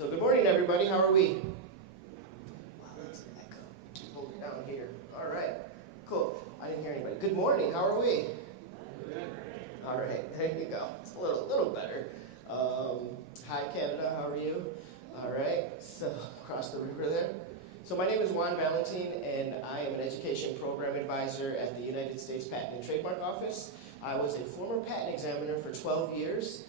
So good morning, everybody. How are we? Wow, that's an echo. Hold it down here. All right. Cool. I didn't hear anybody. Good morning. How are we? All right. There you go. It's a little better. Hi, Canada. How are you? All right. So across the river there. So my name is Juan Valentin, and I am an education program advisor at the United States Patent and Trademark Office. I was a former patent examiner for 12 years.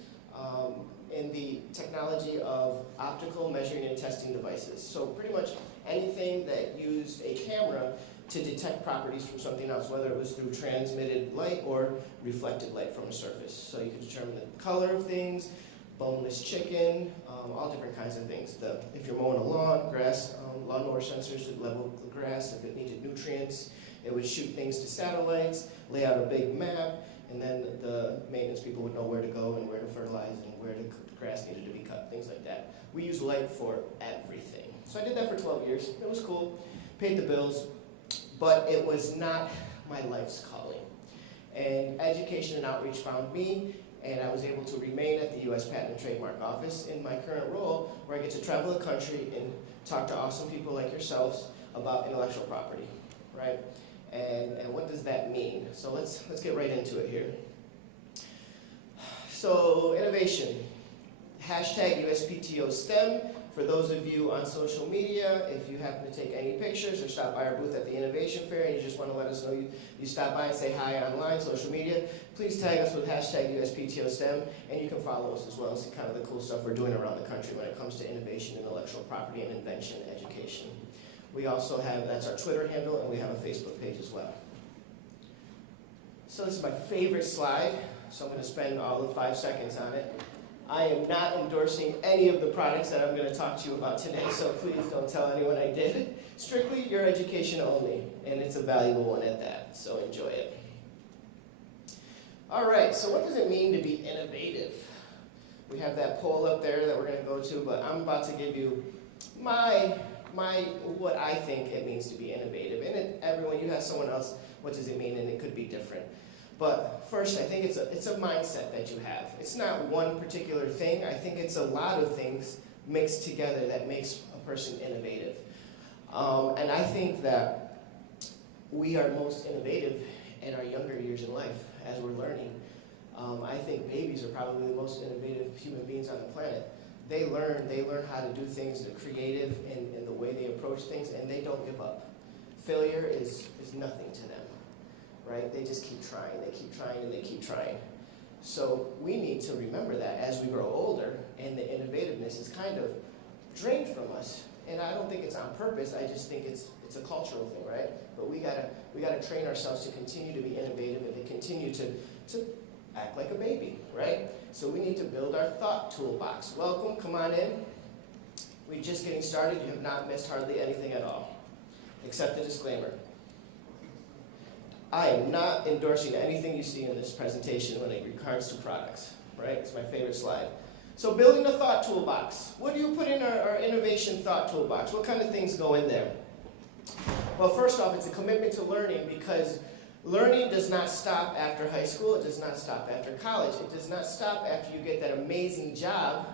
In the technology of optical measuring and testing devices. So pretty much anything that used a camera to detect properties from something else, whether it was through transmitted light or reflected light from a surface. So you could determine the color of things, boneless chicken, all different kinds of things. If you're mowing a lawn, grass, lawnmower sensors would level the grass. If it needed nutrients, it would shoot things to satellites, lay out a big map, and then the maintenance people would know where to go and where to fertilize and where the grass needed to be cut, things like that. We use light for everything. So I did that for 12 years. It was cool, paid the bills, but it was not my life's calling. And education and outreach found me, and I was able to remain at the U.S. Patent and Trademark Office in my current role, where I get to travel the country and talk to awesome people like yourselves about intellectual property, right? And what does that mean? So let's get right into it here. So innovation, hashtag USPTO STEM. For those of you on social media, if you happen to take any pictures or stop by our booth at the Innovation Fair and you just want to let us know you stop by and say hi online, social media, please tag us with hashtag USPTO STEM, and you can follow us as well and see kind of the cool stuff we're doing around the country when it comes to innovation, intellectual property, and invention education. We also have, that's our Twitter handle, and we have a Facebook page as well. So this is my favorite slide, so I'm going to spend all of 5 seconds on it. I am not endorsing any of the products that I'm going to talk to you about today, so please don't tell anyone I did. Strictly your education only, and it's a valuable one at that, so enjoy it. All right, so what does it mean to be innovative? We have that poll up there that we're going to go to, but I'm about to give you what I think it means to be innovative. And everyone, you have someone else, what does it mean? And it could be different. But first, I think it's a mindset that you have. It's not one particular thing. I think it's a lot of things mixed together that makes a person innovative. And I think that we are most innovative in our younger years in life as we're learning. I think babies are probably the most innovative human beings on the planet. They learn how to do things, they're creative in the way they approach things, and they don't give up. Failure is nothing to them, right? They just keep trying, and they keep trying. So we need to remember that as we grow older, and the innovativeness is kind of drained from us. And I don't think it's on purpose, I just think it's a cultural thing, right? But we gotta train ourselves to continue to be innovative and to continue to act like a baby, right? So we need to build our thought toolbox. Welcome, come on in. We're just getting started. You have not missed hardly anything at all, except the disclaimer. I am not endorsing anything you see in this presentation when it regards to products, right? It's my favorite slide. So building a thought toolbox. What do you put in our innovation thought toolbox? What kind of things go in there? Well, first off, it's a commitment to learning, because learning does not stop after high school. It does not stop after college. It does not stop after you get that amazing job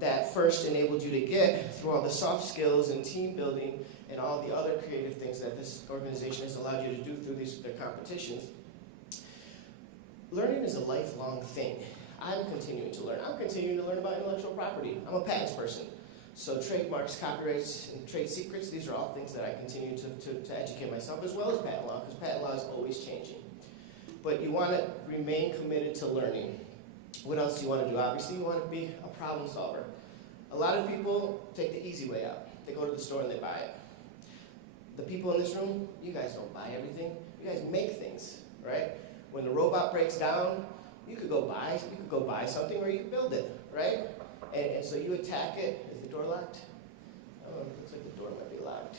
that first enabled you to get through all the soft skills and team building and all the other creative things that this organization has allowed you to do through their competitions. Learning is a lifelong thing. I'm continuing to learn. I'm continuing to learn about intellectual property. I'm a patents person. So trademarks, copyrights, and trade secrets, these are all things that I continue to educate myself, as well as patent law, because patent law is always changing. But you want to remain committed to learning. What else do you want to do? Obviously, you want to be a problem solver. A lot of people take the easy way out. They go to the store and they buy it. The people in this room, you guys don't buy everything. You guys make things, right? When the robot breaks down, you could go buy something, or you could build it, right? And so you attack it. Is the door locked? Oh, it looks like the door might be locked.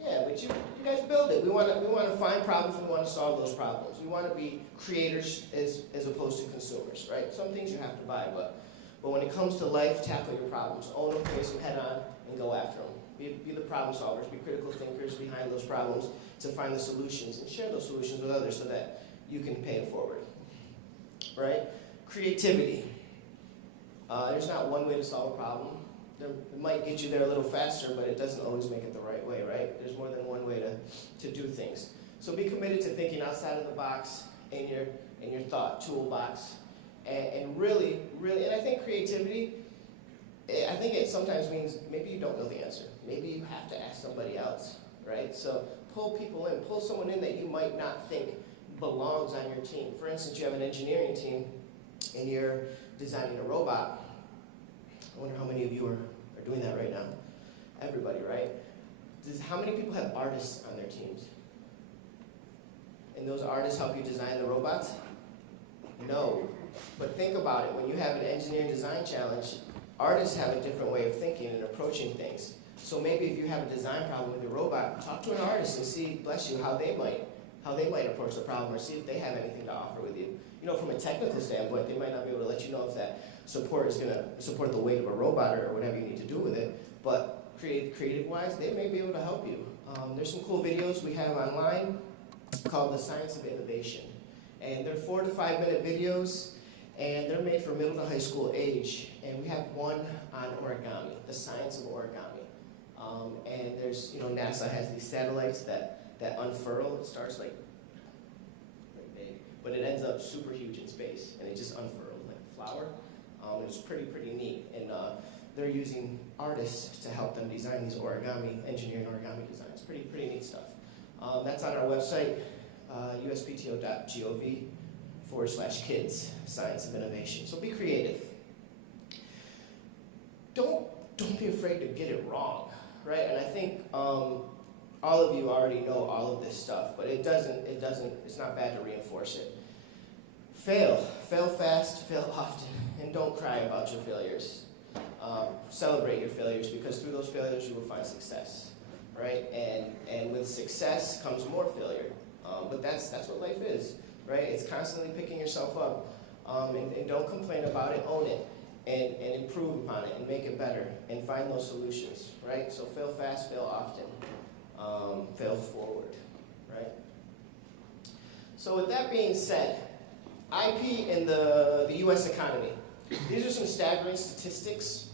Yeah, but you guys build it. We want to find problems. We want to solve those problems. We want to be creators as opposed to consumers, right? Some things you have to buy, but when it comes to life, tackle your problems. Own them, face them head on, and go after them. Be the problem solvers. Be critical thinkers behind those problems to find the solutions and share those solutions with others so that you can pay it forward, right? Creativity. There's not one way to solve a problem. It might get you there a little faster, but it doesn't always make it the right way, right? There's more than one way to do things. So be committed to thinking outside of the box in your thought toolbox. And really, and I think creativity, I think it sometimes means maybe you don't know the answer. Maybe you have to ask somebody else, right? So pull people in, pull someone in that you might not think belongs on your team. For instance, you have an engineering team and you're designing a robot. I wonder how many of you are doing that right now. Everybody, right? How many people have artists on their teams? And those artists help you design the robots? No. But think about it. When you have an engineering design challenge, artists have a different way of thinking and approaching things. So maybe if you have a design problem with your robot, talk to an artist and see, bless you, how they might approach the problem, or see if they have anything to offer with you. You know, from a technical standpoint, they might not be able to let you know if that support is going to support the weight of a robot or whatever you need to do with it. But creative-wise, they may be able to help you. There's some cool videos we have online called The Science of Innovation. And they're 4 to 5 minute videos, and they're made for middle to high school age. And we have one on origami, the science of origami. And there's, you know, NASA has these satellites that unfurl. It starts like big, but it ends up super huge in space, and it just unfurls like a flower. It's pretty neat, and they're using artists to help them design these engineering origami designs. Pretty neat stuff. That's on our website, uspto.gov/kids, Science of Innovation. So be creative. Don't be afraid to get it wrong, right? And I think all of you already know all of this stuff, but it's not bad to reinforce it. Fail fast, fail often, and don't cry about your failures. Celebrate your failures, because through those failures you will find success, right? And with success comes more failure. But that's what life is, right? It's constantly picking yourself up, and don't complain about it, own it, and improve upon it, and make it better, and find those solutions, right? So fail fast, fail often, fail forward, right? So with that being said, IP in the U.S. economy. These are some staggering statistics.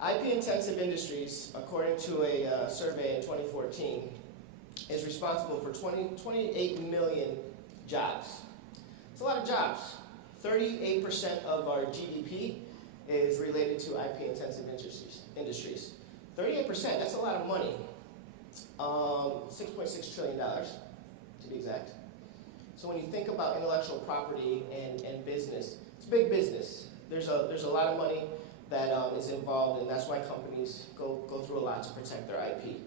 IP-intensive industries, according to a survey in 2014, is responsible for 28 million jobs. It's a lot of jobs. 38% of our GDP is related to IP-intensive industries. 38%, that's a lot of money. $6.6 trillion, to be exact. So when you think about intellectual property and business, it's big business. There's a lot of money that is involved, and that's why companies go through a lot to protect their IP.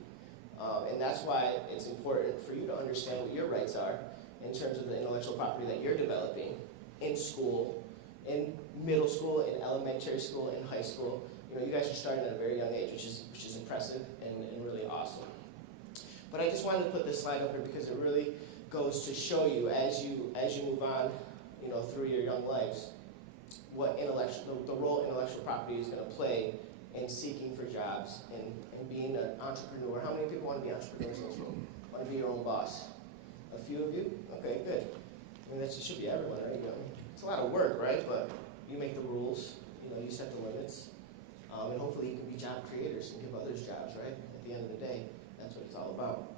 And that's why it's important for you to understand what your rights are in terms of the intellectual property that you're developing in school, in middle school, in elementary school, in high school. You know, you guys are starting at a very young age, which is impressive and really awesome. But I just wanted to put this slide up here because it really goes to show you as you move on, you know, through your young lives, what the role intellectual property is going to play in seeking for jobs and being an entrepreneur. How many people want to be entrepreneurs in this room? Want to be your own boss? A few of you? Okay, good. I mean, that should be everyone, right? You know, it's a lot of work, right? But you make the rules. You know, you set the limits, and hopefully you can be job creators and give others jobs, right? At the end of the day, that's what it's all about.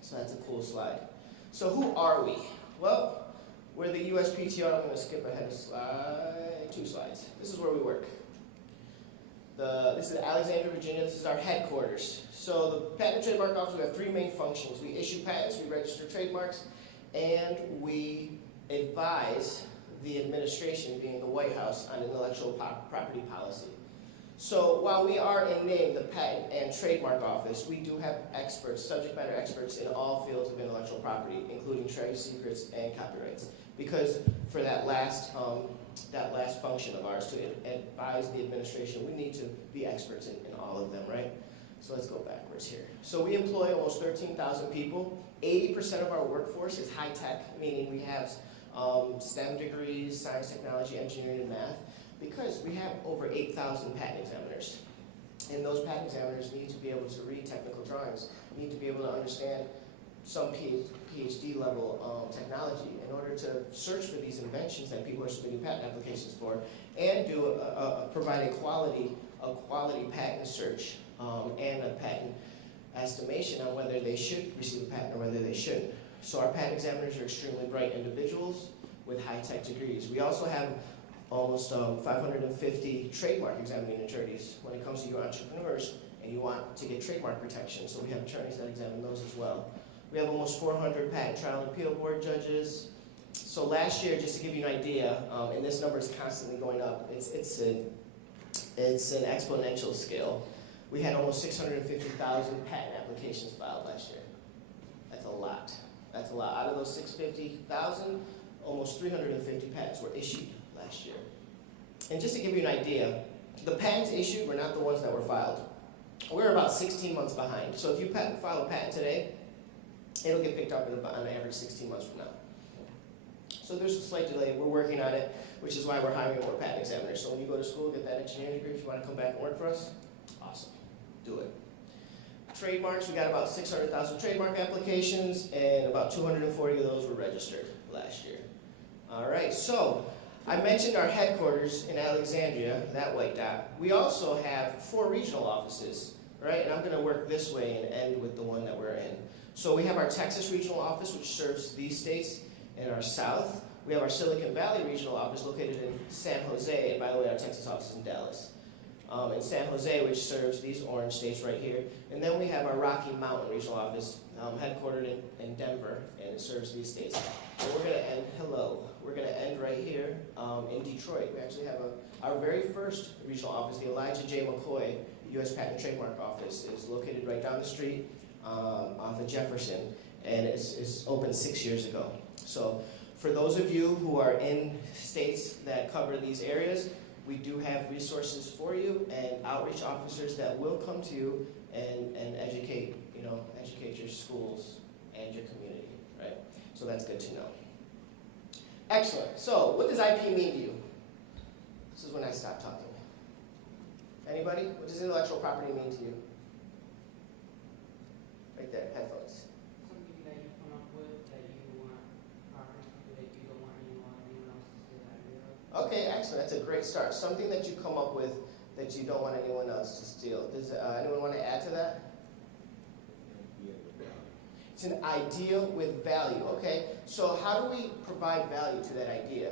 So that's a cool slide. So who are we? Well, we're the USPTO. I'm going to skip ahead a 2 slides. This is where we work. This is Alexandria, Virginia. This is our headquarters. So the Patent and Trademark Office, we have 3 main functions. We issue patents, we register trademarks, and we advise the administration, being the White House, on intellectual property policy. So while we are in name the Patent and Trademark Office, we do have experts, subject matter experts in all fields of intellectual property, including trade secrets and copyrights. Because for that last function of ours, to advise the administration, we need to be experts in all of them, right? So let's go backwards here. So we employ almost 13,000 people. 80% of our workforce is high tech, meaning we have STEM degrees, science, technology, engineering, and math, because we have over 8,000 patent examiners. And those patent examiners need to be able to read technical drawings, need to be able to understand some PhD level technology in order to search for these inventions that people are submitting patent applications for, and provide a quality patent search and a patent estimation on whether they should receive a patent or whether they shouldn't. So our patent examiners are extremely bright individuals with high-tech degrees. We also have almost 550 trademark examining attorneys when it comes to your entrepreneurs and you want to get trademark protection. So we have attorneys that examine those as well. We have almost 400 patent trial and appeal board judges. So last year, just to give you an idea, and this number is constantly going up, it's an exponential scale. We had almost 650,000 patent applications filed last year. That's a lot. That's a lot. Out of those 650,000, almost 350 patents were issued last year. And just to give you an idea, the patents issued were not the ones that were filed. We're about 16 months behind. So if you file a patent today, it'll get picked up on average 16 months from now. So there's a slight delay. We're working on it, which is why we're hiring more patent examiners. So when you go to school, get that engineering degree, if you want to come back and work for us, awesome. Do it. Trademarks, we got about 600,000 trademark applications, and about 240 of those were registered last year. All right, so I mentioned our headquarters in Alexandria, that white dot. We also have 4 regional offices, right? And I'm going to work this way and end with the one that we're in. So we have our Texas regional office, which serves these states in our south. We have our Silicon Valley regional office located in San Jose, and by the way, our Texas office is in Dallas. In San Jose, which serves these orange states right here. And then we have our Rocky Mountain regional office, headquartered in Denver, and it serves these states. And we're going to end right here in Detroit. We actually have our very first regional office, the Elijah J. McCoy U.S. Patent and Trademark Office, is located right down the street off of Jefferson, and it's opened 6 years ago. So for those of you who are in states that cover these areas, we do have resources for you and outreach officers that will come to you and educate your schools and your community, right? So that's good to know. Excellent. So what does IP mean to you? This is when I stop talking. Anybody? What does intellectual property mean to you? Right there, headphones. Something that you come up with that you want property, that you don't want anyone else to steal that idea of. Okay, excellent. That's a great start. Something that you come up with that you don't want anyone else to steal. Does anyone want to add to that? It's an idea with value. Okay, so how do we provide value to that idea?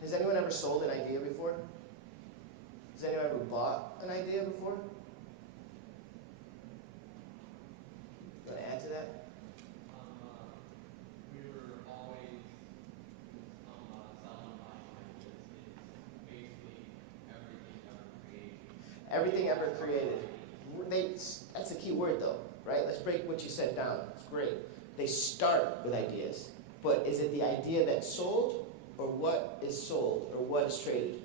Has anyone ever sold an idea before? Has anyone ever bought an idea before? You want to add to that? We were always selling basically everything ever created. That's a key word though, right? Let's break what you said down. It's great. They start with ideas, but is it the idea that's sold, or what is sold, or what is traded?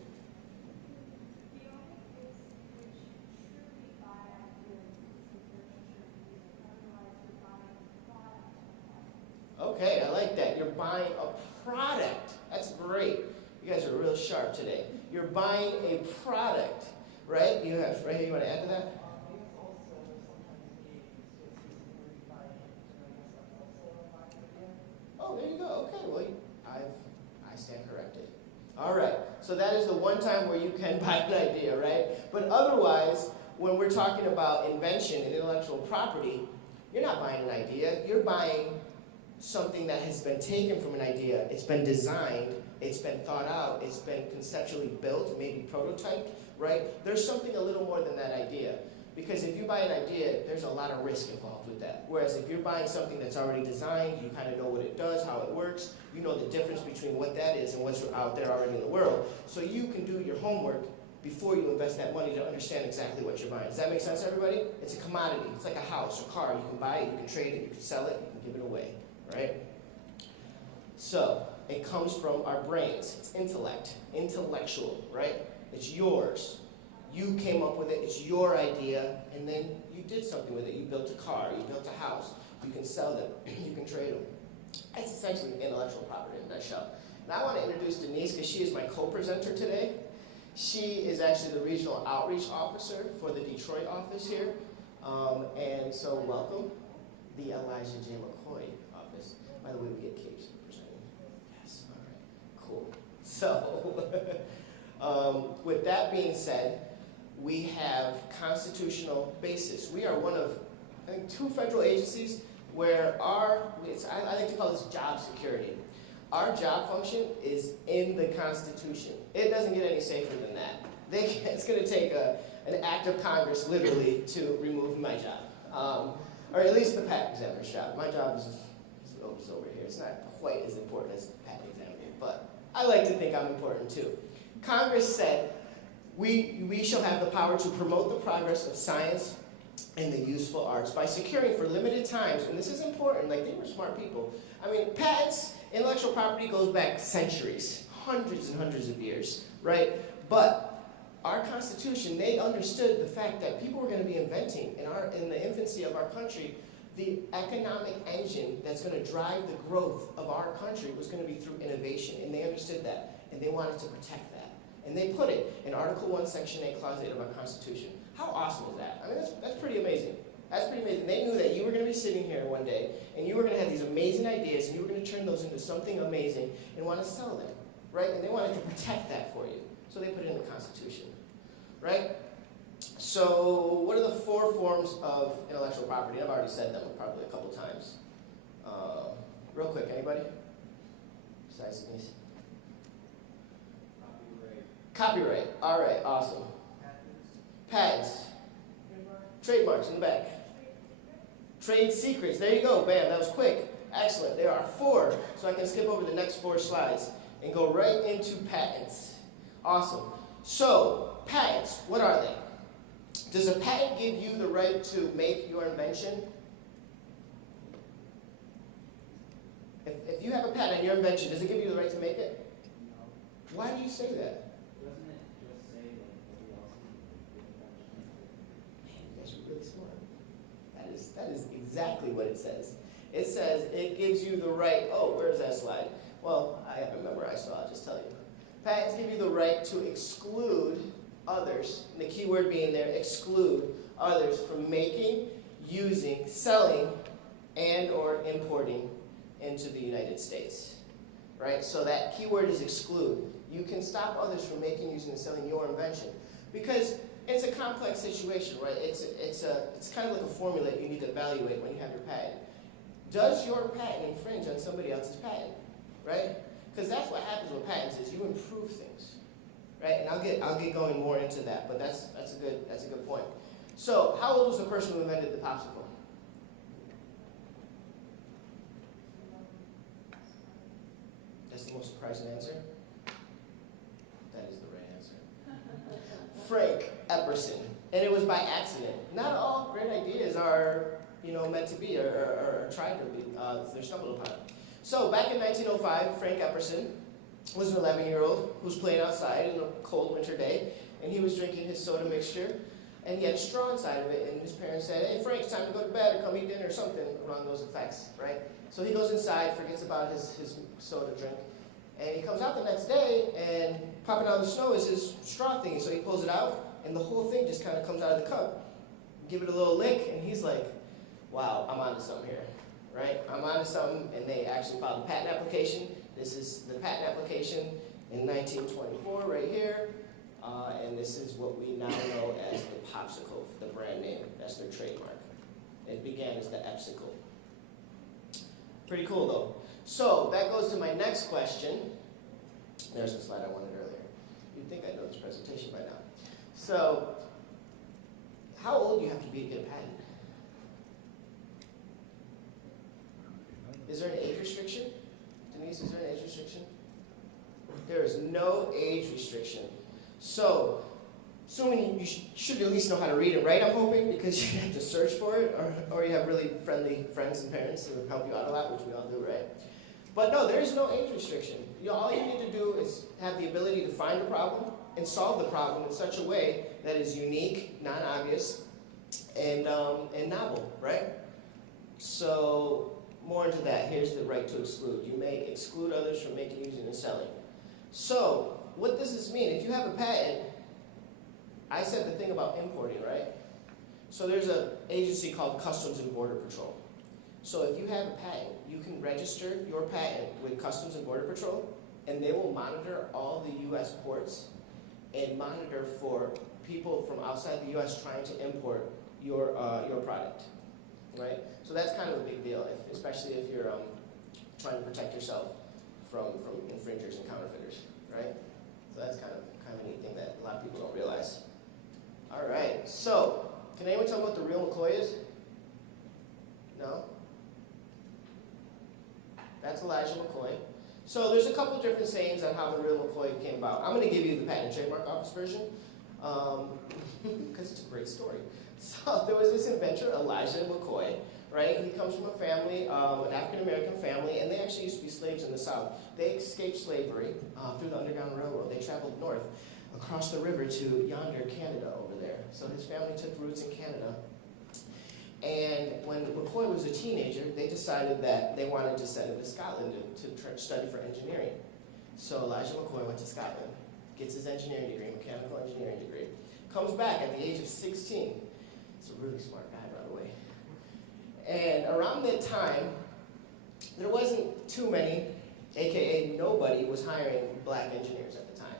Okay, I like that. You're buying a product. That's great. You guys are real sharp today. You're buying a product, right? You have right here. You want to add to that? Oh, there you go. Okay, well, I stand corrected. All right. So that is the one time where you can buy an idea, right? But otherwise, when we're talking about invention and intellectual property, you're not buying an idea. You're buying something that has been taken from an idea. It's been designed, it's been thought out, it's been conceptually built, maybe prototyped, right? There's something a little more than that idea. Because if you buy an idea, there's a lot of risk involved with that. Whereas if you're buying something that's already designed, you kind of know what it does, how it works, you know the difference between what that is and what's out there already in the world. So you can do your homework before you invest that money to understand exactly what you're buying. Does that make sense, everybody? It's a commodity. It's like a house or car. You can buy it, you can trade it, you can sell it, you can give it away. Right? So, it comes from our brains. It's intellect, intellectual, right? It's yours. You came up with it, it's your idea, and then you did something with it. You built a car, you built a house, you can sell them, you can trade them. That's essentially intellectual property in a nutshell. And I want to introduce Denise because she is my co-presenter today. She is actually the regional outreach officer for the Detroit office here. And so welcome. the Elijah J. Mccoy office. By the way, we get capes for presenting. Yes, all right, cool. So, with that being said, we have constitutional basis. We are one of, I think, 2 federal agencies where I like to call this job security. Our job function is in the Constitution. It doesn't get any safer than that. It's going to take an act of Congress, literally, to remove my job. Or at least the patent examiner's job. My job is over here. It's not quite as important as the patent examiner, but I like to think I'm important too. Congress said, we shall have the power to promote the progress of science and the useful arts by securing for limited times, and this is important, like they were smart people. I mean, patents, intellectual property goes back centuries, hundreds and hundreds of years, right? But our Constitution, they understood the fact that people were going to be inventing in the infancy of our country. The economic engine that's going to drive the growth of our country was going to be through innovation, and they understood that, and they wanted to protect that. And they put it in Article 1, Section 8, Clause 8 of our Constitution. How awesome is that? I mean, that's pretty amazing. That's pretty amazing. They knew that you were going to be sitting here one day, and you were going to have these amazing ideas, and you were going to turn those into something amazing and want to sell them, right? And they wanted to protect that for you. So they put it in the Constitution, right? So what are the 4 forms of intellectual property? I've already said them probably a couple times. Real quick, anybody? Besides Denise? Copyright. All right, awesome. Patents. Trademarks in the back. Trade secrets. There you go. Bam, that was quick. Excellent. There are 4, so I can skip over the next 4 slides and go right into patents. Awesome. So, patents, what are they? Does a patent give you the right to make your invention? If you have a patent on your invention, does it give you the right to make it? No. Why do you say that? Doesn't it just say that nobody else can do the invention? Man, you guys are really smart. That is exactly what it says. It says it gives you the right, where's that slide? Well, I haven't memorized, so I'll just tell you. Patents give you the right to exclude others, and the key word being there, exclude others from making, using, selling, and or importing into the United States, right? So that key word is exclude. You can stop others from making, using, and selling your invention because it's a complex situation, right? It's kind of like a formula you need to evaluate when you have your patent. Does your patent infringe on somebody else's patent, right? Because that's what happens with patents is you improve things, right? And I'll get going more into that, but that's a good point. So, how old was the person who invented the popsicle? That's the most surprising answer. That is the right answer. Frank Epperson, and it was by accident. Not all great ideas are, meant to be or tried to be. They're stumbled upon. So back in 1905, Frank Epperson was an 11-year-old who was playing outside in a cold winter day, and he was drinking his soda mixture, and he had a straw inside of it, and his parents said, "Hey, Frank, it's time to go to bed or come eat dinner," or something along those effects, right? So he goes inside, forgets about his soda drink, and he comes out the next day, and popping out of the snow is his straw thingy, so he pulls it out, and the whole thing just kind of comes out of the cup. Give it a little lick, and he's like, wow, I'm onto something here, right? I'm onto something, and they actually filed a patent application. This is the patent application in 1924 right here, and this is what we now know as the Popsicle, the brand name. That's their trademark. It began as the Epsicle. Pretty cool, though. So that goes to my next question. There's the slide I wanted earlier. You'd think I'd know this presentation by now. So, how old do you have to be to get a patent? Is there an age restriction? Denise, is there an age restriction? There is no age restriction. So, assuming you should at least know how to read and write, I'm hoping, because you have to search for it, or you have really friendly friends and parents who help you out a lot, which we all do, right? But no, there is no age restriction. All you need to do is have the ability to find a problem and solve the problem in such a way that is unique, non-obvious, and novel, right? So, more into that. Here's the right to exclude. You may exclude others from making, using, and selling. So, what does this mean? If you have a patent, I said the thing about importing, right? So there's an agency called Customs and Border Patrol. So if you have a patent, you can register your patent with Customs and Border Patrol, and they will monitor all the U.S. ports and monitor for people from outside the U.S. trying to import your product, right? So that's kind of a big deal, especially if you're trying to protect yourself from infringers and counterfeiters, right? So that's kind of a neat thing that a lot of people don't realize. All right, so can anyone tell me what the real McCoy is? No? That's Elijah McCoy. So there's a couple different sayings on how the real McCoy came about. I'm going to give you the Patent and Trademark Office version because it's a great story. So there was this inventor, Elijah McCoy, right? He comes from a family, an African-American family, and they actually used to be slaves in the South. They escaped slavery through the Underground Railroad. They traveled north across the river to yonder Canada over there. So his family took roots in Canada. And when McCoy was a teenager, they decided that they wanted to send him to Scotland to study for engineering. So Elijah McCoy went to Scotland, gets his engineering degree, mechanical engineering degree, comes back at the age of 16. He's a really smart guy, by the way. And around that time, there wasn't too many, aka nobody, was hiring black engineers at the time.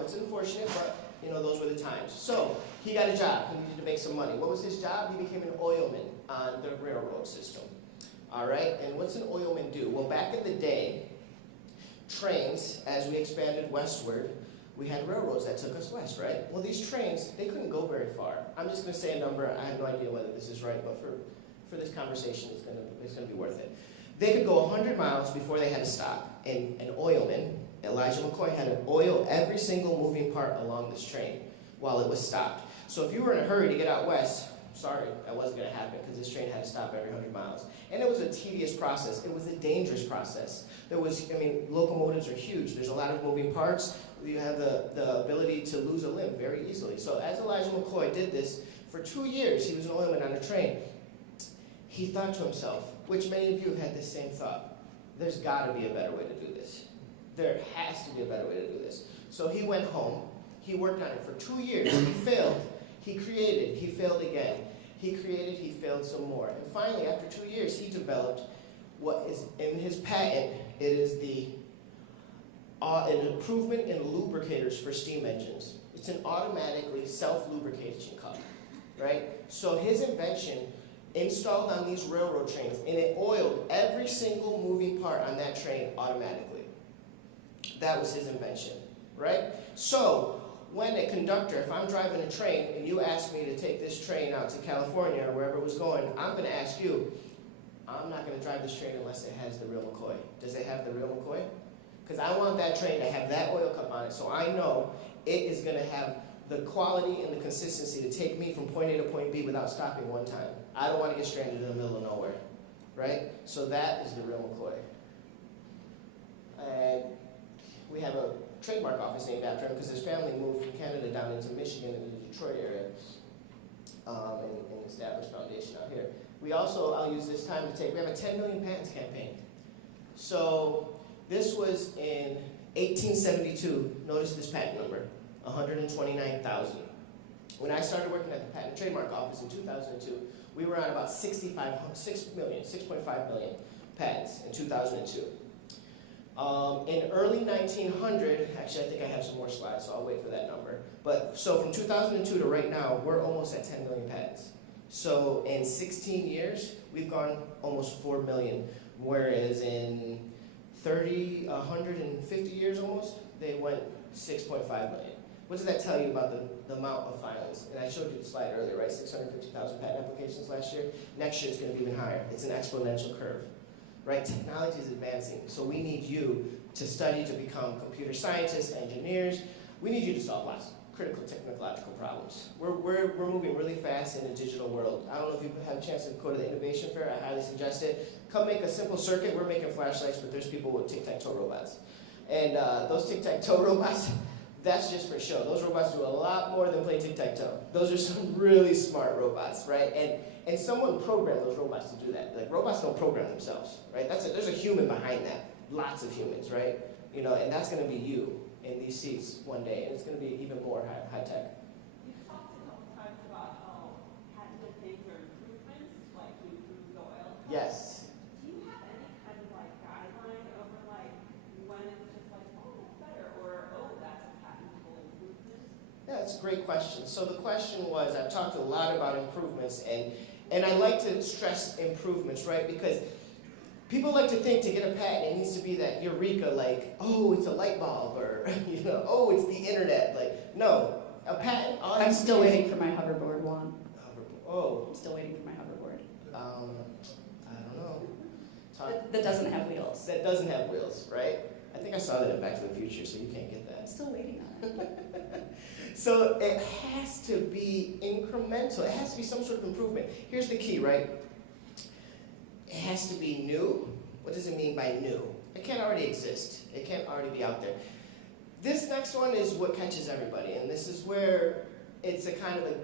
It's unfortunate, but those were the times. So he got a job. He needed to make some money. What was his job? He became an oilman on the railroad system. All right, and what's an oilman do? Well, back in the day, trains, as we expanded westward, we had railroads that took us west, right? Well, these trains, they couldn't go very far. I'm just going to say a number. I have no idea whether this is right, but for this conversation, it's going to be worth it. They could go 100 miles before they had to stop. And an oilman, Elijah McCoy, had to oil every single moving part along this train while it was stopped. So if you were in a hurry to get out west, sorry, that wasn't going to happen because this train had to stop every 100 miles. And it was a tedious process. It was a dangerous process. Locomotives are huge. There's a lot of moving parts. You have the ability to lose a limb very easily. So as Elijah McCoy did this, for 2 years, he was an oilman on a train. He thought to himself, which many of you have had this same thought, there's got to be a better way to do this. There has to be a better way to do this. So he went home. He worked on it for 2 years. He failed. He created. He failed again. He created. He failed some more. And finally, after 2 years, he developed what is in his patent. It is an improvement in lubricators for steam engines. It's an automatically self-lubrication cup, right? So his invention installed on these railroad trains, and it oiled every single moving part on that train automatically. That was his invention, right? So when a conductor, if I'm driving a train and you ask me to take this train out to California or wherever it was going, I'm going to ask you, I'm not going to drive this train unless it has the real McCoy. Does it have the real McCoy? Because I want that train to have that oil cup on it, so I know it is going to have the quality and the consistency to take me from point A to point B without stopping one time. I don't want to get stranded in the middle of nowhere, right? So that is the real McCoy. And we have a trademark office named after him because his family moved from Canada down into Michigan in the Detroit area and established foundation out here. We also, I'll use this time to we have a 10 million patents campaign. So this was in 1872. Notice this patent number, 129,000. When I started working at the Patent and Trademark Office in 2002, we were on about 6.5 million patents in 2002. In early 1900, actually I think I have some more slides, so I'll wait for that number. But so from 2002 to right now, we're almost at 10 million patents. So in 16 years, we've gone almost 4 million, whereas in 150 years almost, they went 6.5 million. What does that tell you about the amount of filings? And I showed you the slide earlier, right? 650,000 patent applications last year. Next year it's going to be even higher. It's an exponential curve, right? Technology is advancing, so we need you to study to become computer scientists, engineers. We need you to solve lots of critical technological problems. We're moving really fast in the digital world. I don't know if you have a chance to go to the Innovation Fair. I highly suggest it. Come make a simple circuit. We're making flashlights, but there's people with tic-tac-toe robots. And those tic-tac-toe robots, that's just for show. Those robots do a lot more than play tic-tac-toe. Those are some really smart robots, right? And someone programmed those robots to do that. Like, robots don't program themselves, right? There's a human behind that. Lots of humans, right? And that's going to be you in these seats one day, and it's going to be even more high-tech. You talked a couple times about how patented things are improvements, like you improve the oil. Yes. that's a great question. So the question was, I've talked a lot about improvements, and I like to stress improvements, right? Because people like to think to get a patent, it needs to be that eureka, like, oh, it's a light bulb, or, oh, it's the internet. Like, no, a patent, all I'm still waiting for my hoverboard, Juan. Oh, I'm still waiting for my hoverboard. I don't know. That doesn't have wheels. That doesn't have wheels, right? I think I saw that in Back to the Future, so you can't get I'm that. still waiting on it. So it has to be incremental. It has to be some sort of improvement. Here's the key, right? It has to be new. What does it mean by new? It can't already exist. It can't already be out there. This next one is what catches everybody, and this is where it's a kind of a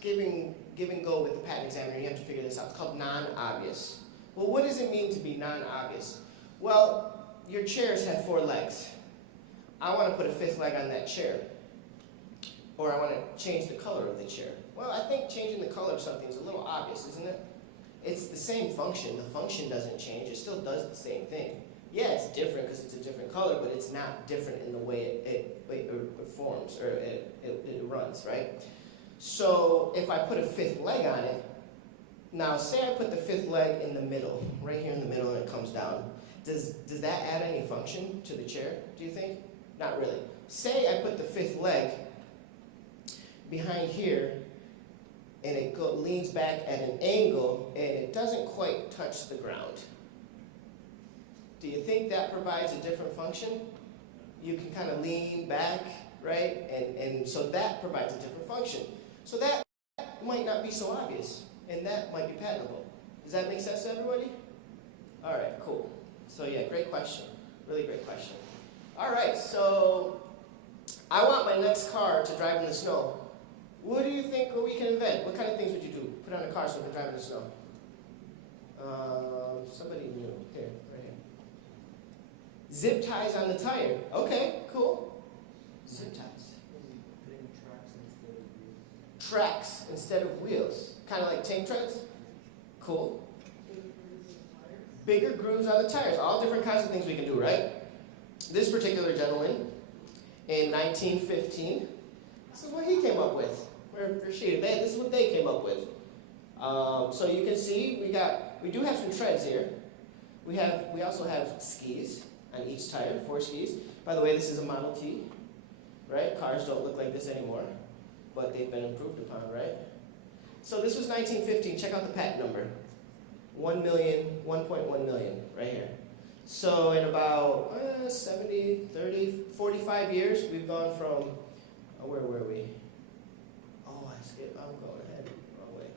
give and go with the patent examiner. You have to figure this out. It's called non-obvious. Well, what does it mean to be non-obvious? Well, your chairs have 4 legs. I want to put a 5th leg on that chair. Or I want to change the color of the chair. Well, I think changing the color of something is a little obvious, isn't it? It's the same function. The function doesn't change. It still does the same thing. Yeah, it's different because it's a different color, but it's not different in the way it forms or it runs, right? So if I put a 5th leg on it, now say I put the 5th leg in the middle, right here in the middle, and it comes down. Does that add any function to the chair, do you think? Not really. Say I put the 5th leg behind here, and it leans back at an angle, and it doesn't quite touch the ground. Do you think that provides a different function? You can kind of lean back, right? And so that provides a different function. So that might not be so obvious, and that might be patentable. Does that make sense to everybody? All right, cool. So yeah, great question. Really great question. All right, so I want my next car to drive in the snow. What do you think we can invent? What kind of things would you do? Put on a car so it can drive in the snow. Somebody new. Here, right here. Zip ties on the tire. Okay, cool. Zip ties. Tracks instead of wheels. Kind of like tank treads. Cool. Bigger grooves on the tires. All different kinds of things we can do, right? This particular gentleman, in 1915, this is what he came up with. This is what they came up with. So you can see we do have some treads here. We also have skis on each tire, 4 skis. By the way, this is a Model T, right? Cars don't look like this anymore, but they've been improved upon, right? So this was 1915. Check out the patent number. 1 million, 1.1 million, right here. So in about 45 years, we've gone from, where were we? Oh, I skipped, I'm going ahead, wrong way.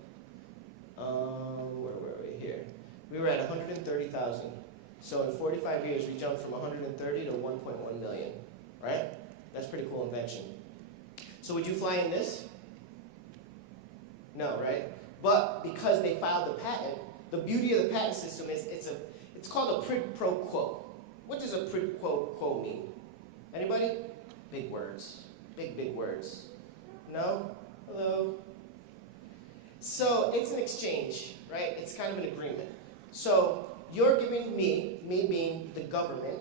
Where were we? Here. We were at 130,000. So in 45 years, we jumped from 130 to 1.1 million, right? That's a pretty cool invention. So would you fly in this? No, right? But because they filed the patent, the beauty of the patent system is it's called a quid pro quo. What does a quid pro quo mean? Anybody? Big words. Big words. No? Hello? So it's an exchange, right? It's kind of an agreement. So you're giving me being the government,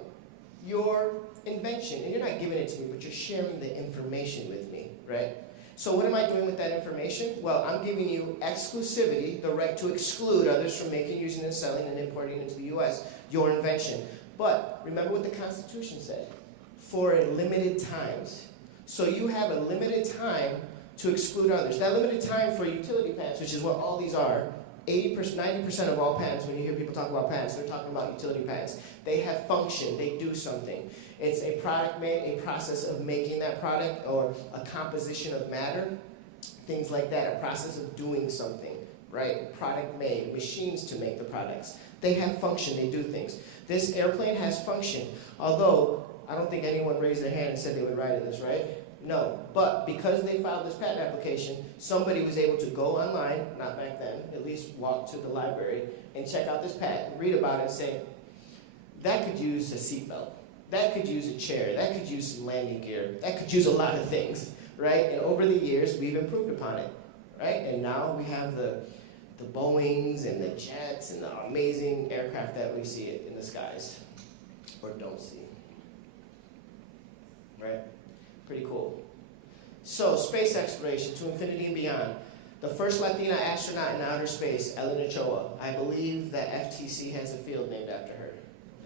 your invention. And you're not giving it to me, but you're sharing the information with me, right? So what am I doing with that information? Well, I'm giving you exclusivity, the right to exclude others from making, using, and selling and importing into the U.S. your invention. But remember what the Constitution said. For limited times. So you have a limited time to exclude others. That limited time for utility patents, which is what all these are, 80%, 90% of all patents, when you hear people talk about patents, they're talking about utility patents. They have function, they do something. It's a product made, a process of making that product, or a composition of matter, things like that, a process of doing something, right? Product made, machines to make the products. They have function, they do things. This airplane has function, although I don't think anyone raised their hand and said they would ride in this, right? No, but because they filed this patent application, somebody was able to go online, not back then, at least walk to the library, and check out this patent, read about it, and say, that could use a seatbelt, that could use a chair, that could use some landing gear, that could use a lot of things, right? And over the years, we've improved upon it, right? And now we have the Boeings and the jets and the amazing aircraft that we see in the skies, or don't see, right? Pretty cool. So, space exploration to infinity and beyond. The first Latina astronaut in outer space, Ellen Ochoa. I believe that FTC has a field named after her.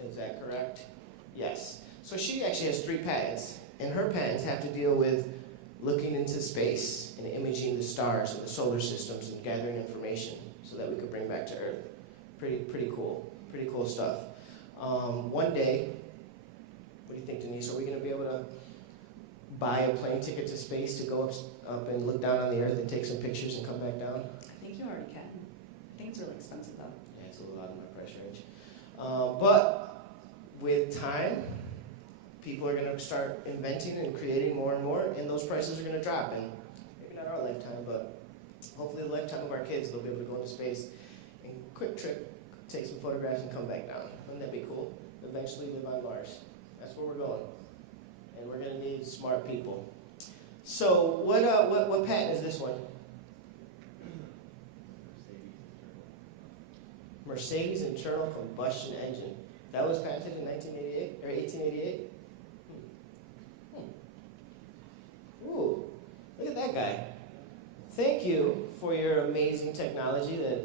Is that correct? Yes. So she actually has 3 patents, and her patents have to deal with looking into space and imaging the stars and the solar systems and gathering information so that we could bring back to Earth. Pretty cool stuff. One day, what do you think, Denise? Are we going to be able to buy a plane ticket to space to go up and look down on the Earth and take some pictures and come back down? I think you already can. I think it's really expensive though. Yeah, it's a little out of my price range. But with time, people are going to start inventing and creating more and more, and those prices are going to drop. And maybe not our lifetime, but hopefully the lifetime of our kids, they'll be able to go into space and quick trip, take some photographs and come back down. Wouldn't that be cool? Eventually live on Mars. That's where we're going. And we're going to need smart people. So what patent is this one? Mercedes internal combustion engine. That was patented in 1988 or 1888. Ooh, look at that guy. Thank you for your amazing technology that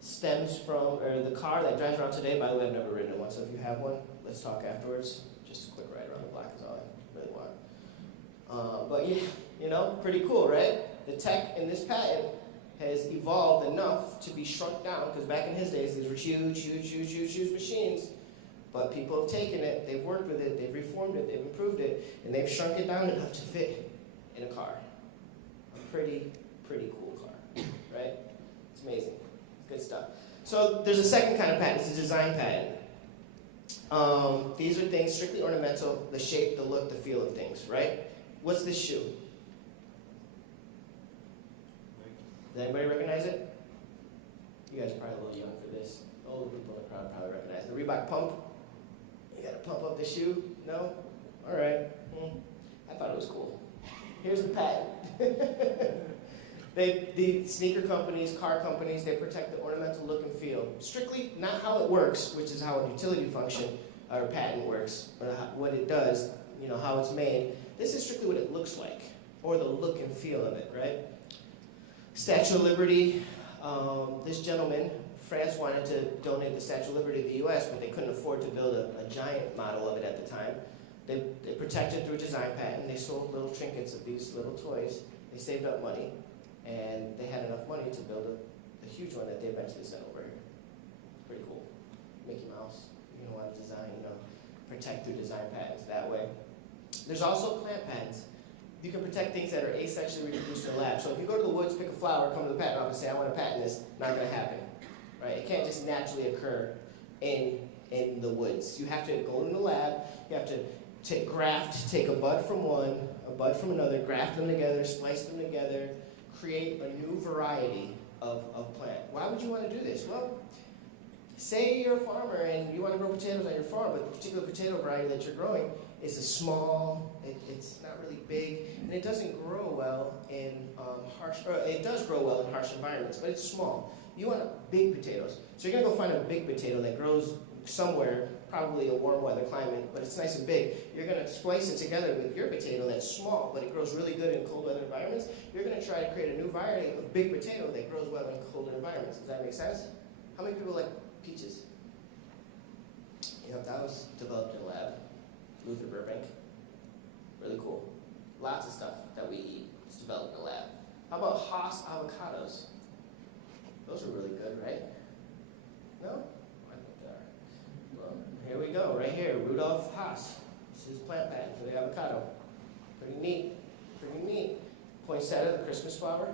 stems from, or the car that drives around today. By the way, I've never ridden in one, so if you have one, let's talk afterwards. Just a quick ride around the block is all I really want. But yeah, pretty cool, right? The tech in this patent has evolved enough to be shrunk down, because back in his days, these were huge machines. But people have taken it, they've worked with it, they've reformed it, they've improved it, and they've shrunk it down enough to fit in a car. A pretty cool car, right? It's amazing. It's good stuff. So there's a second kind of patent. It's a design patent. These are things strictly ornamental, the shape, the look, the feel of things, right? What's this shoe? Does anybody recognize it? You guys are probably a little young for this. Older people in the crowd probably recognize the Reebok Pump. You gotta pump up the shoe? No? All right. I thought it was cool. Here's the patent. The sneaker companies, car companies, they protect the ornamental look and feel. Strictly not how it works, which is how a utility function or patent works, or what it does, how it's made. This is strictly what it looks like, or the look and feel of it, right? Statue of Liberty. This gentleman, France, wanted to donate the Statue of Liberty to the U.S., but they couldn't afford to build a giant model of it at the time. They protected through a design patent. They sold little trinkets of these little toys. They saved up money, and they had enough money to build a huge one that they eventually sent over here. Pretty cool. Mickey Mouse. You know, want to design, protect through design patents that way. There's also plant patents. You can protect things that are asexually reproduced in the lab. So if you go to the woods, pick a flower, come to the patent office and say, I want to patent this, not going to happen. Right? It can't just naturally occur in the woods. You have to go in the lab, you have to take a bud from one, a bud from another, graft them together, splice them together, create a new variety of plant. Why would you want to do this? Well, say you're a farmer and you want to grow potatoes on your farm, but the particular potato variety that you're growing is a small, it's not really big, and it doesn't grow well in it does grow well in harsh environments, but it's small. You want big potatoes. So you're going to go find a big potato that grows somewhere, probably a warm weather climate, but it's nice and big. You're going to splice it together with your potato that's small, but it grows really good in cold weather environments. You're going to try to create a new variety of big potato that grows well in colder environments. Does that make sense? How many people like peaches? Yep, that was developed in a lab. Luther Burbank. Really cool. Lots of stuff that we eat is developed in a lab. How about Haas avocados? Those are really good, right? No? I think they are. Well, here we go, right here, Rudolf Haas. This is plant patent for the avocado. Pretty neat, pretty neat. Poinsettia, the Christmas flower.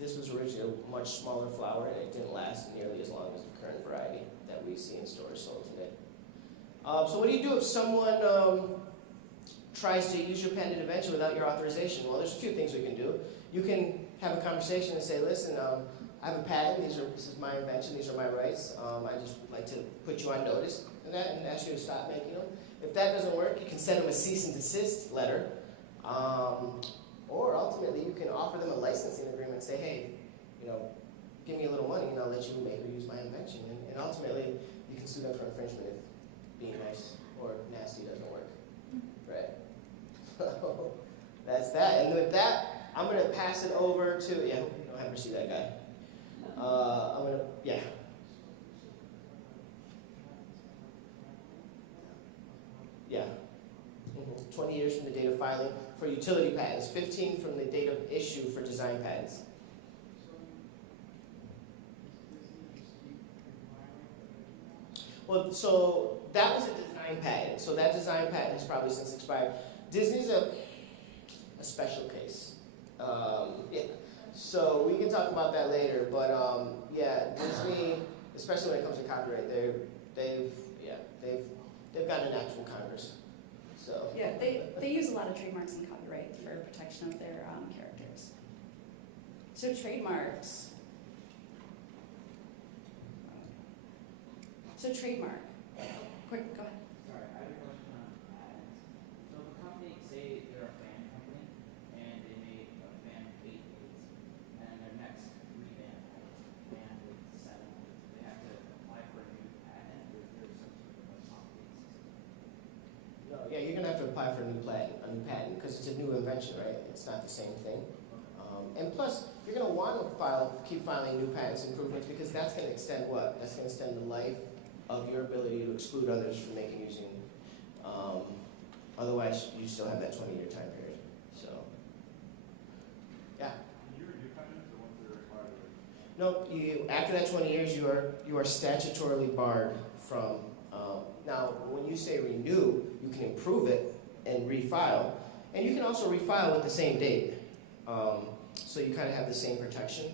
This was originally a much smaller flower, and it didn't last nearly as long as the current variety that we see in stores sold today. So what do you do if someone tries to use your patented invention without your authorization? Well, there's a few things we can do. You can have a conversation and say, listen, I have a patent, this is my invention, these are my rights. I just would like to put you on notice and ask you to stop making them. If that doesn't work, you can send them a cease and desist letter. Or ultimately, you can offer them a licensing agreement and say, hey, give me a little money and I'll let you make or use my invention. And ultimately, you can sue them for infringement if being nice or nasty doesn't work. Right? that's that. And with that, I'm going to pass it over to, yeah, I hope you don't ever see that guy. I'm going to, yeah. Yeah. 20 years from the date of filing for utility patents, 15 from the date of issue for design patents. Well, so that was a design patent. So that design patent has probably since expired. Disney's a special case. Yeah. So we can talk about that later. But yeah, Disney, especially when it comes to copyright, they've gotten an act from Congress. So Yeah, they use a lot of trademarks and copyright for protection of their characters. So trademarks. So trademark. Quick, go ahead. Sorry, I have a question on patents. So if a company, say they're a fan company, and they made a fan 8 days, and their next revamp fan with 7 days, do they have to apply for a new patent, or is there some sort of a complicated system? no, yeah, you're gonna have to apply for a new patent because it's a new invention, right? It's not the same thing. And plus, you're gonna want to keep filing new patents improvements because that's gonna extend what? That's gonna extend the life of your ability to exclude others from making using. Otherwise, you still have that 20-year time period. So, yeah. Can you renew patents or once they're expired? No, after that 20 years, you are statutorily barred from. Now, when you say renew, you can improve it and refile, and you can also refile with the same date. So you kind of have the same protection.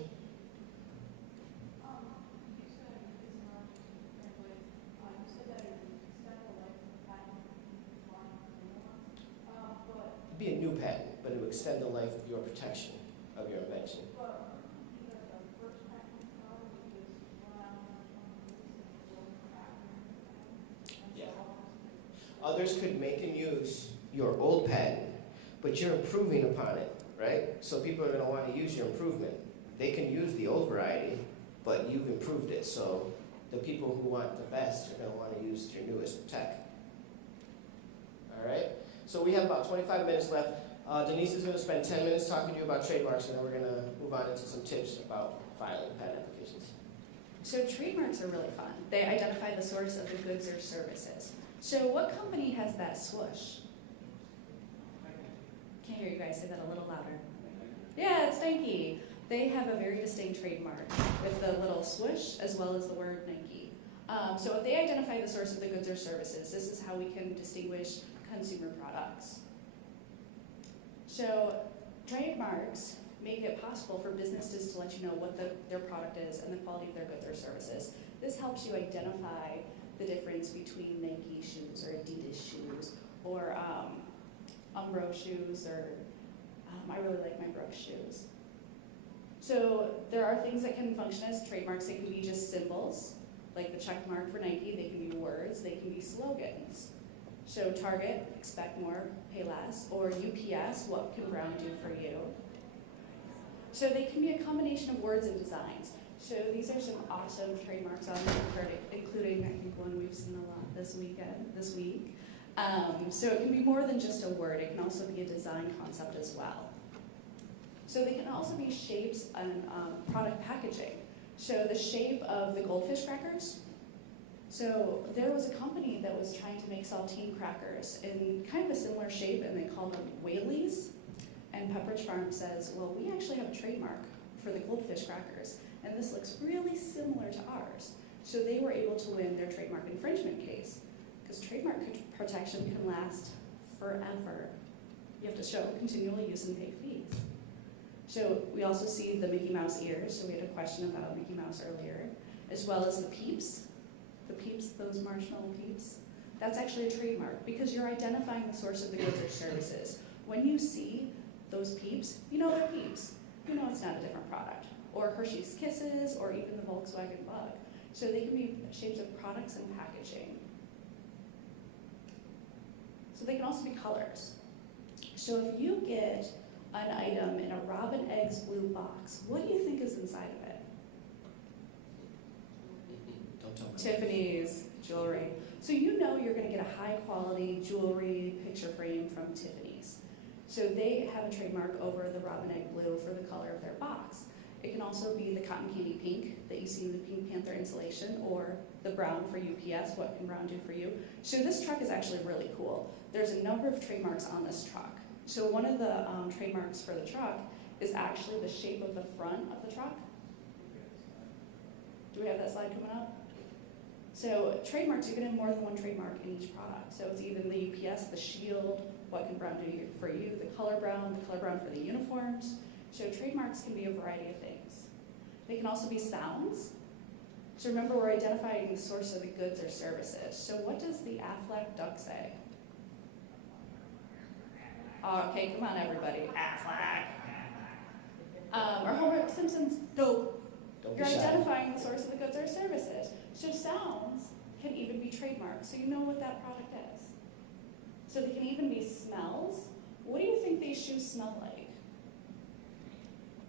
It'd be a new patent, but it would extend the life of your protection of your invention. Yeah. Others could make and use your old patent, but you're improving upon it, right? So people are going to want to use your improvement. They can use the old variety, but you've improved it. So the people who want the best are going to want to use your newest tech. All right? So we have about 25 minutes left. Denise is going to spend 10 minutes talking to you about trademarks, and then we're going to move on into some tips about filing patent applications. So trademarks are really fun. They identify the source of the goods or services. So what company has that swoosh? Can't hear you guys say that a little louder. Yeah, it's Nike. They have a very distinct trademark with the little swoosh as well as the word Nike. So if they identify the source of the goods or services, this is how we can distinguish consumer products. So trademarks make it possible for businesses to let you know what their product is and the quality of their goods or services. This helps you identify the difference between Nike shoes or Adidas shoes or Umbro shoes or I really like my Brooks shoes. So there are things that can function as trademarks. They can be just symbols, like the check mark for Nike. They can be words. They can be slogans. So Target, expect more, pay less, or UPS, what can Brown do for you? So they can be a combination of words and designs. So these are some awesome trademarks on the credit, including I think one we've seen a lot this week. So it can be more than just a word. It can also be a design concept as well. So they can also be shapes and product packaging. So the shape of the goldfish crackers. So there was a company that was trying to make saltine crackers in kind of a similar shape, and they called them Whaleys. And Pepperidge Farm says, well, we actually have a trademark for the goldfish crackers, and this looks really similar to ours. So they were able to win their trademark infringement case, because trademark protection can last forever. You have to show continual use and pay fees. So we also see the Mickey Mouse ears, so we had a question about Mickey Mouse earlier, as well as the peeps. The peeps, those marshmallow peeps, that's actually a trademark because you're identifying the source of the goods or services. When you see those peeps, you know they're peeps. You know it's not a different product. Or Hershey's Kisses, or even the Volkswagen Bug. So they can be shapes of products and packaging. So they can also be colors. So if you get an item in a Robin Eggs blue box, what do you think is inside of it? Don't tell me. Tiffany's jewelry. So you know you're going to get a high quality jewelry picture frame from Tiffany's. So they have a trademark over the robin egg blue for the color of their box. It can also be the cotton candy pink that you see in the Pink Panther installation, or the brown for UPS, what can brown do for you? So this truck is actually really cool. There's a number of trademarks on this truck. So one of the trademarks for the truck is actually the shape of the front of the truck. Do we have that slide coming up? So trademarks, you can have more than one trademark in each product. So it's even the UPS, the shield, what can brown do for you, the color brown for the uniforms. So trademarks can be a variety of things. They can also be sounds. So remember, we're identifying the source of the goods or services. So what does the Aflac duck say? Okay, come on everybody, Aflac. Or Homer Simpson's dope. Don't be You're shy. identifying the source of the goods or services. So sounds can even be trademarked, so you know what that product is. So they can even be smells. What do you think these shoes smell like?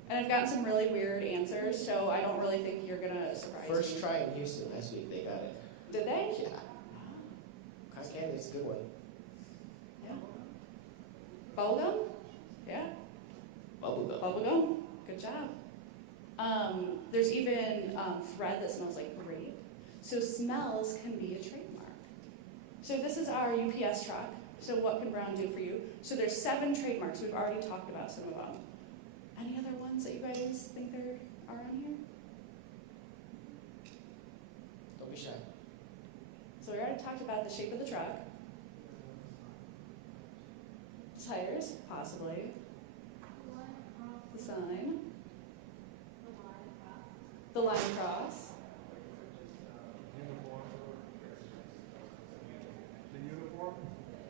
And I've gotten some really weird answers, so I don't really think you're gonna surprise me. First try in Houston last week, they got it. Did they? Yeah. Cotton candy is a good one. Yeah. Bubblegum? Yeah. Bubblegum. Bubblegum? Good job. There's even thread that smells like grape. So smells can be a trademark. So this is our UPS truck. So what can brown do for you? So there's 7 trademarks. We've already talked about some of them. Any other ones that you guys think there are on here? Don't be shy. So we already talked about the shape of the truck. Tires, possibly. The sign. The line across.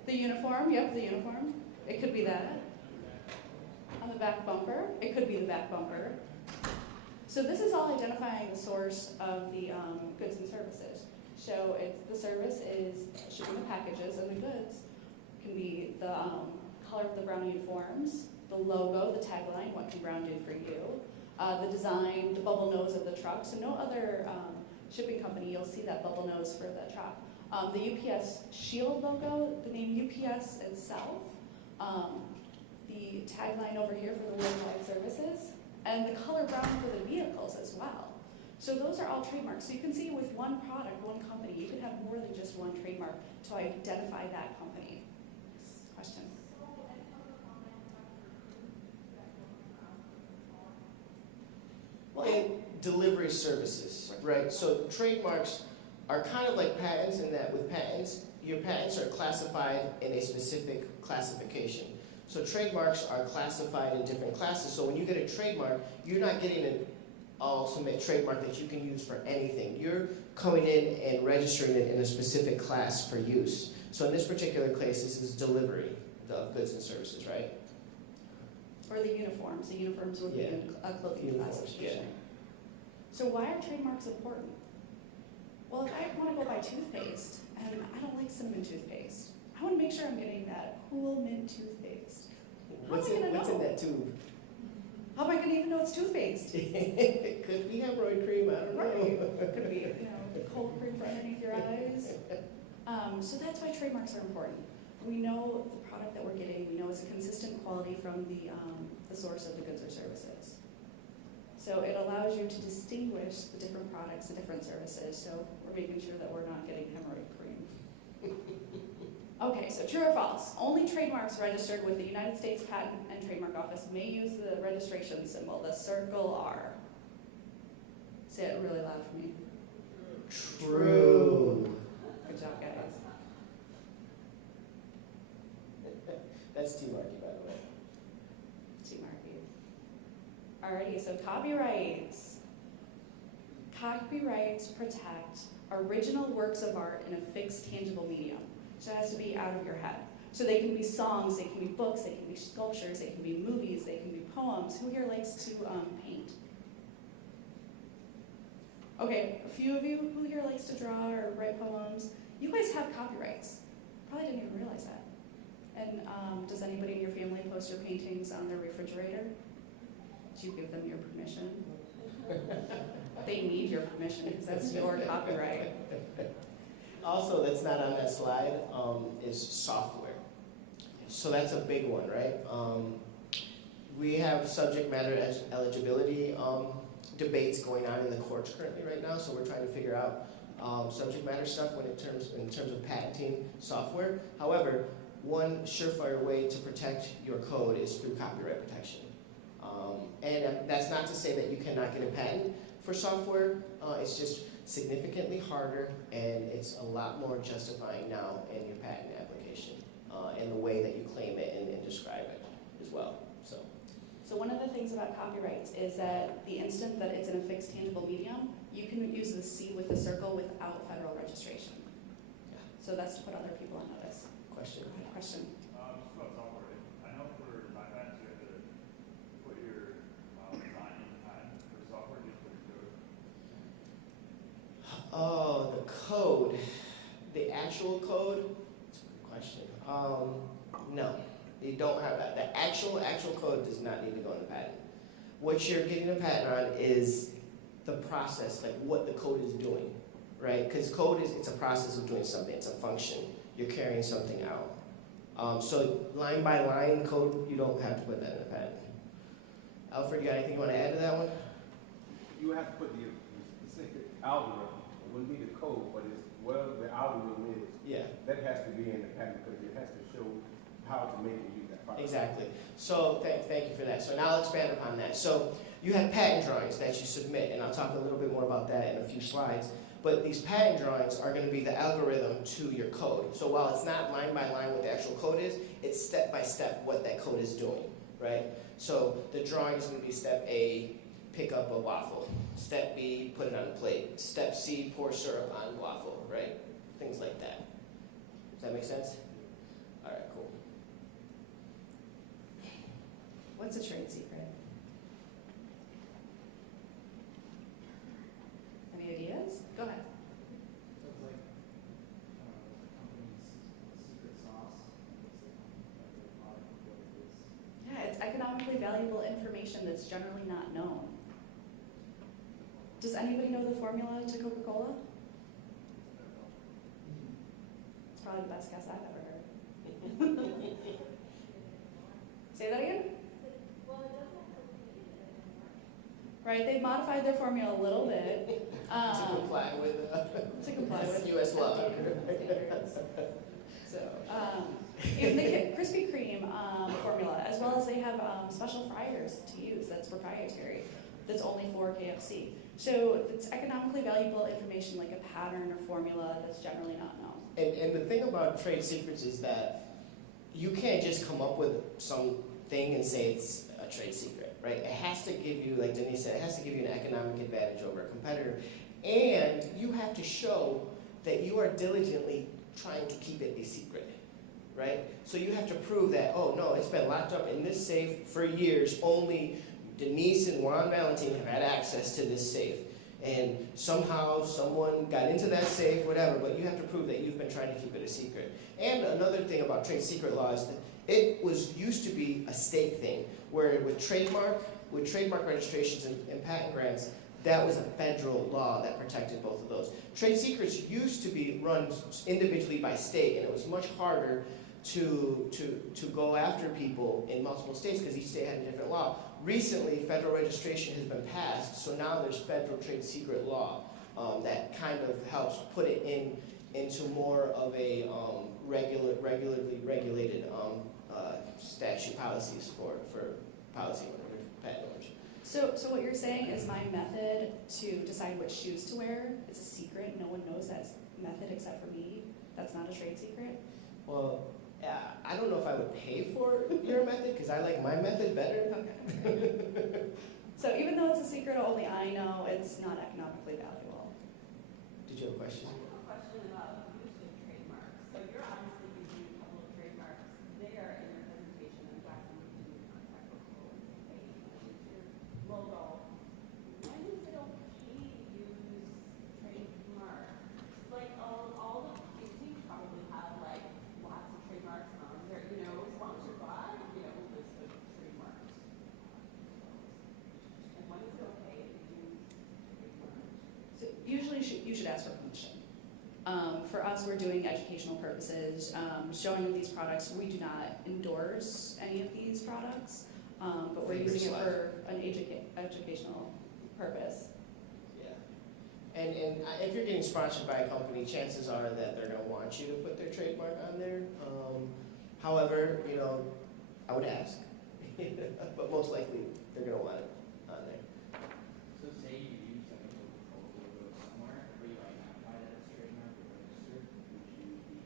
The uniform, yep, the uniform. It could be that. On the back bumper, it could be the back bumper. So this is all identifying the source of the goods and services. So the service is shipping the packages, and the goods can be the color of the brown uniforms, the logo, the tagline, what can brown do for you, the design, the bubble nose of the truck. So no other shipping company, you'll see that bubble nose for the truck. The UPS shield logo, the name UPS itself, the tagline over here for the worldwide services, and the color brown for the vehicles as well. So those are all trademarks. So you can see with one product, one company, you can have more than just one trademark to identify that company. Question? Well, in delivery services, right? So trademarks are kind of like patents in that with patents, your patents are classified in a specific classification. So trademarks are classified in different classes. So when you get a trademark, you're not getting an ultimate trademark that you can use for anything. You're coming in and registering it in a specific class for use. So in this particular case, this is delivery of goods and services, right? Or the uniforms. The uniforms would be in a clothing Uniforms, classification. yeah. So why are trademarks important? Well, if I want to go buy toothpaste and I don't like cinnamon toothpaste, I want to make sure I'm getting that cool mint toothpaste. How What's am I in, gonna what's know? in that tube? How am I going to even know it's toothpaste? It could be hemorrhoid cream, I don't know. Right. Could be, cold cream for underneath your eyes. So that's why trademarks are important. We know the product that we're getting. We know it's a consistent quality from the source of the goods or services. So it allows you to distinguish the different products, the different services. So we're making sure that we're not getting hemorrhoid cream. Okay, so true or false? Only trademarks registered with the United States Patent and Trademark Office may use the registration symbol, the circle R. Say it really loud for me. True. Good job, guys. That's T-Marky, by the way. T-Marky. Alrighty, so copyrights. Copyrights protect original works of art in a fixed, tangible medium. So it has to be out of your head. So they can be songs, they can be books, they can be sculptures, they can be movies, they can be poems. Who here likes to paint? Okay, a few of you who here likes to draw or write poems. You guys have copyrights. Probably didn't even realize that. And does anybody in your family post your paintings on their refrigerator? Do you give them your permission? They need your permission because that's your copyright. Also, that's not on that slide, is software. So that's a big one, right? We have subject matter eligibility debates going on in the courts currently right now, so we're trying to figure out subject matter stuff in terms of patenting software. However, one surefire way to protect your code is through copyright protection. And that's not to say that you cannot get a patent for software. It's just significantly harder, and it's a lot more justifying now in your patent application and the way that you claim it and describe it as well. So one of the things about copyrights is that the instant that it's in a fixed tangible medium, you can use the C with the circle without federal registration. Yeah. So that's to put other people on notice. Question? Go ahead, question. Just about software. I know for design patents, you have to put your design in the patent. For software, you just put your code. Oh, the code. The actual code? That's a good question. No, you don't have that. The actual code does not need to go in the patent. What you're getting a patent on is the process, like what the code is doing, right? Because code it's a process of doing something. It's a function. You're carrying something out. So line by line code, you don't have to put that in the patent. Alfred, you got anything you want to add to that one? You have to put the specific algorithm. It wouldn't be the code, but it's whatever the algorithm is. Yeah. That has to be in the patent because it has to show how to make it use that product. Exactly. So thank you for that. So now I'll expand upon that. So you have patent drawings that you submit, and I'll talk a little bit more about that in a few slides. But these patent drawings are going to be the algorithm to your code. So while it's not line by line what the actual code is, it's step by step what that code is doing, right? So the drawing is going to be step A, pick up a waffle. Step B, put it on a plate. Step C, pour syrup on waffle, right? Things like that. Does that make sense? All right, cool. What's a trade secret? Any ideas? Go ahead. So it's like, the company's secret sauce, it's the product, what it is. Yeah, it's economically valuable information that's generally not known. Does anybody know the formula to Coca-Cola? It's probably the best guess I've ever heard. Say that again? Right, they've modified their formula a little bit. To comply with To comply with U.S. law. standards. So, even the Krispy Kreme formula, as well as they have special fryers to use that's proprietary, that's only for KFC. So it's economically valuable information like a pattern or formula that's generally not known. And the thing about trade secrets is that you can't just come up with something and say it's a trade secret, right? It has to give you, like Denise said, it has to give you an economic advantage over a competitor. And you have to show that you are diligently trying to keep it a secret, right? So you have to prove that, oh no, it's been locked up in this safe for years. Only Denise and Juan Valentin have had access to this safe. And somehow someone got into that safe, whatever, but you have to prove that you've been trying to keep it a secret. And another thing about trade secret law is that it used to be a state thing, where with trademark registrations and patent grants, that was a federal law that protected both of those. Trade secrets used to be run individually by state, and it was much harder to go after people in multiple states because each state had a different law. Recently, federal registration has been passed, so now there's federal trade secret law that kind of helps put it into more of a regularly regulated statute policies for policy owners, patent owners. So what you're saying is my method to decide which shoes to wear is a secret. No one knows that method except for me. That's not a trade secret. Well, I don't know if I would pay for your method because I like my method better. Okay. So even though it's a secret only I know, it's not economically valuable. Did you have a question? I have a question about use of trademarks. So you're obviously using a couple of trademarks there in your presentation. In fact, I'm using contact with your logo. When is it okay to use trademarks? Like all the paintings probably have like lots of trademarks on there. You know, as long as you're by, you know, list of trademarks. And when is it okay to use trademarks? So usually you should ask for permission. For us, we're doing educational purposes, showing these products. We do not endorse any of these products, but we're Favorite using it slide. for an educational purpose. Yeah. And if you're getting sponsored by a company, chances are that they're going to want you to put their trademark on there. However, you know, I would ask, but most likely they're going to want it on there. So say you use like a Coca-Cola logo somewhere, where you identify that as trademark or registered, would you be?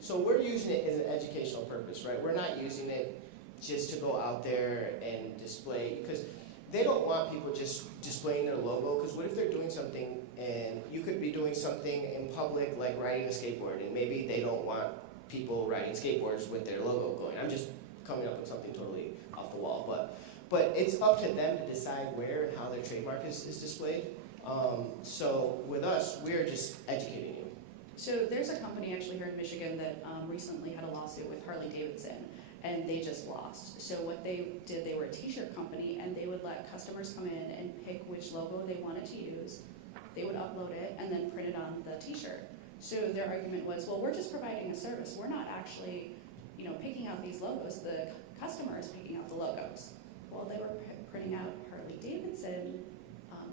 So we're using it as an educational purpose, right? We're not using it just to go out there and display, because they don't want people just displaying their logo, because what if they're doing something and you could be doing something in public like riding a skateboard, and maybe they don't want people riding skateboards with their logo going. I'm just coming up with something totally off the wall, but it's up to them to decide where and how their trademark is displayed. So with us, we're just educating you. So there's a company actually here in Michigan that recently had a lawsuit with Harley Davidson, and they just lost. So what they did, they were a t-shirt company, and they would let customers come in and pick which logo they wanted to use. They would upload it and then print it on the t-shirt. So their argument was, well, we're just providing a service. We're not actually, picking out these logos. The customer is picking out the logos. Well, they were printing out Harley Davidson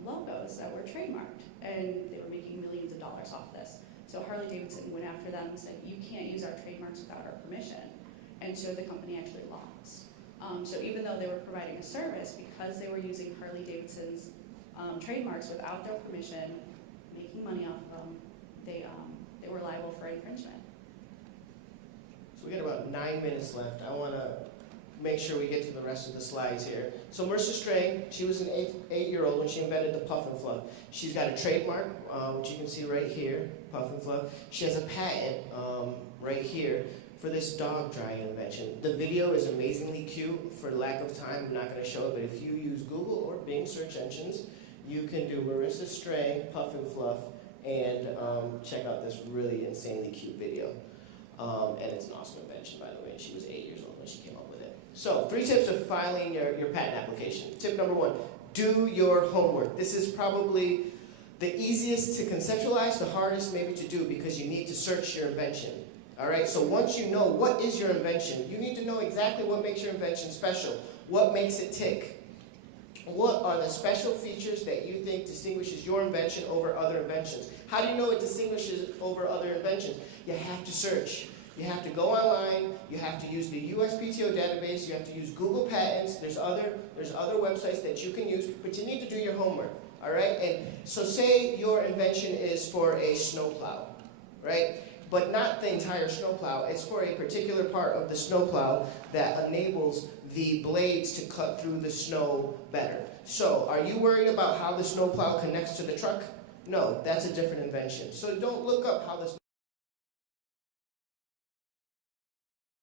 logos that were trademarked, and they were making millions of dollars off this. So Harley Davidson went after them and said, you can't use our trademarks without our permission. And so the company actually lost. So even though they were providing a service, because they were using Harley Davidson's trademarks without their permission, making money off of them, they were liable for infringement. So we got about 9 minutes left. I want to make sure we get to the rest of the slides here. So Marissa Strang, she was an eight-year-old when she invented the Puff and Fluff. She's got a trademark, which you can see right here, Puff and Fluff. She has a patent right here for this dog drying invention. The video is amazingly cute. For lack of time, I'm not going to show it, but if you use Google or Bing search engines, you can do Marissa Strang, Puff and Fluff, and check out this really insanely cute video. And it's an awesome invention, by the way, and she was 8 years old when she came up with it. So 3 tips of filing your patent application. Tip number 1, do your homework. This is probably the easiest to conceptualize, the hardest maybe to do, because you need to search your invention. All right, so once you know what is your invention, you need to know exactly what makes your invention special, what makes it tick. What are the special features that you think distinguishes your invention over other inventions? How do you know it distinguishes over other inventions? You have to search. You have to go online. You have to use the USPTO database. You have to use Google Patents. There's other websites that you can use, but you need to do your homework. All right? And so say your invention is for a snowplow, right? But not the entire snowplow. It's for a particular part of the snowplow that enables the blades to cut through the snow better. So, are you worried about how the snowplow connects to the truck? No, that's a different invention. So don't look up how the